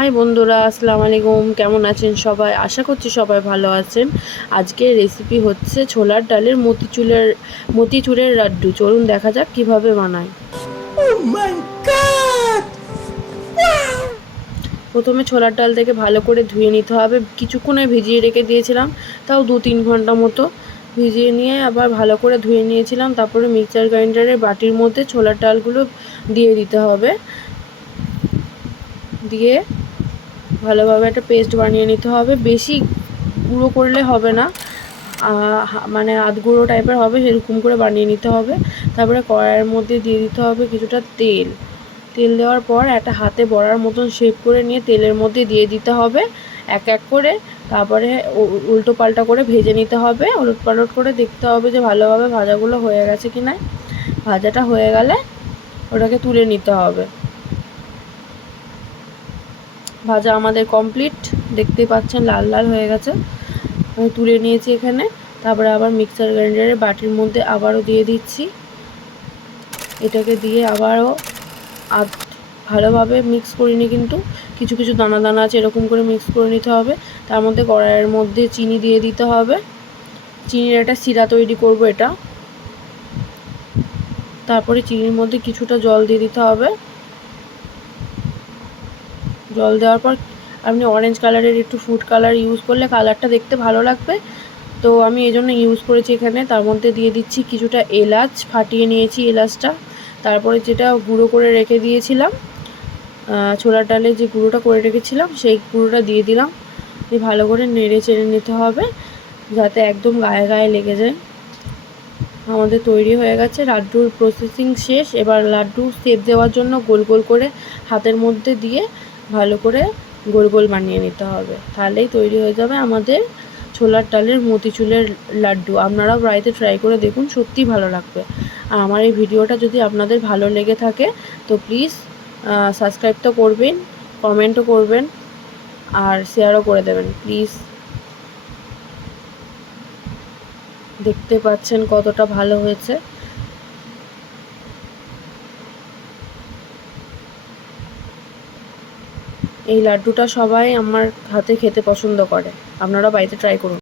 High বন্ধুরা আসসালামু আলাইকুম। কেমন আছেন সবাই? আশা করছি সবাই ভালো আছেন। আজকের রেসিপি হচ্ছে ছোলার ডালের মতিচুলের মতিচুরের লাড্ডু। চলুন দেখা যাক কীভাবে বানায় Oh! প্রথমে ছোলার ডাল থেকে ভালো করে ধুয়ে নিতে হবে। কিছুক্ষণে ভিজিয়ে রেখে দিয়েছিলাম তাও দু তিন ঘণ্টা মতো। ভিজিয়ে নিয়ে আবার ভালো করে ধুয়ে নিয়েছিলাম। তারপরে মিক্সার গ্রাইন্ডারের বাটির মধ্যে ছোলার ডালগুলো দিয়ে দিতে হবে। দিয়ে ভালোভাবে একটা পেস্ট বানিয়ে নিতে হবে। বেশি গুঁড়ো করলে হবে না। মানে আধ গুঁড়ো টাইপের হবে, সেরকম করে বানিয়ে নিতে হবে। তারপরে কড়াইয়ের মধ্যে দিয়ে দিতে হবে কিছুটা তেল। তেল দেওয়ার পর একটা হাতে বড়ার মতন শেপ করে নিয়ে তেলের মধ্যে দিয়ে দিতে হবে। এক এক করে। তারপরে উল্টো পাল্টা করে ভেজে নিতে হবে। উলট পালট করে দেখতে হবে যে ভালোভাবে ভাজাগুলো হয়ে গেছে কি না ভাজাটা হয়ে গেলে ওটাকে তুলে নিতে হবে। ভাজা আমাদের কমপ্লিট দেখতেই পাচ্ছেন লাল লাল হয়ে গেছে। আমি তুলে নিয়েছি এখানে। তারপরে আবার মিক্সার গ্রাইন্ডারের বাটির মধ্যে আবারও দিয়ে দিচ্ছি। এটাকে দিয়ে আবারও আধ ভালোভাবে মিক্স করিনি কিন্তু। কিছু কিছু দানা দানা আছে, এরকম করে মিক্স করে নিতে হবে। তার মধ্যে কড়াইয়ের মধ্যে চিনি দিয়ে দিতে হবে। চিনির একটা সিরা তৈরি করব এটা। তারপরে চিনির মধ্যে কিছুটা জল দিয়ে দিতে হবে। জল দেওয়ার পর আপনি অরেঞ্জ কালারের একটু ফুড কালার ইউজ করলে কালারটা দেখতে ভালো লাগবে। তো আমি এই জন্য ইউজ করেছি এখানে। তার মধ্যে দিয়ে দিচ্ছি কিছুটা এলাচ, ফাটিয়ে নিয়েছি এলাচটা। তারপরে যেটা গুঁড়ো করে রেখে দিয়েছিলাম ছোলার ডালে যে গুঁড়োটা করে রেখেছিলাম, সেই গুঁড়োটা দিয়ে দিলাম। ভালো করে নেড়ে চেড়ে নিতে হবে, যাতে একদম গায়ে গায়ে লেগে যায়। আমাদের তৈরি হয়ে গেছে, লাড্ডুর প্রসেসিং শেষ। এবার লাড্ডু সেপ দেওয়ার জন্য গোল গোল করে হাতের মধ্যে দিয়ে ভালো করে গোল গোল বানিয়ে নিতে হবে। তাহলেই তৈরি হয়ে যাবে আমাদের ছোলার ডালের মতিচুলের লাড্ডু। আপনারাও বাড়িতে ট্রাই করে দেখুন, সত্যিই ভালো লাগবে। আর আমার এই ভিডিওটা যদি আপনাদের ভালো লেগে থাকে, তো প্লিজ সাবস্ক্রাইব তো করবেন কমেন্টও করবেন, আর শেয়ারও করে দেবেন। প্লিজ দেখতে পাচ্ছেন কতটা ভালো হয়েছে। এই লাড্ডুটা সবাই আমার হাতে খেতে পছন্দ করে। আপনারা বাড়িতে ট্রাই করুন।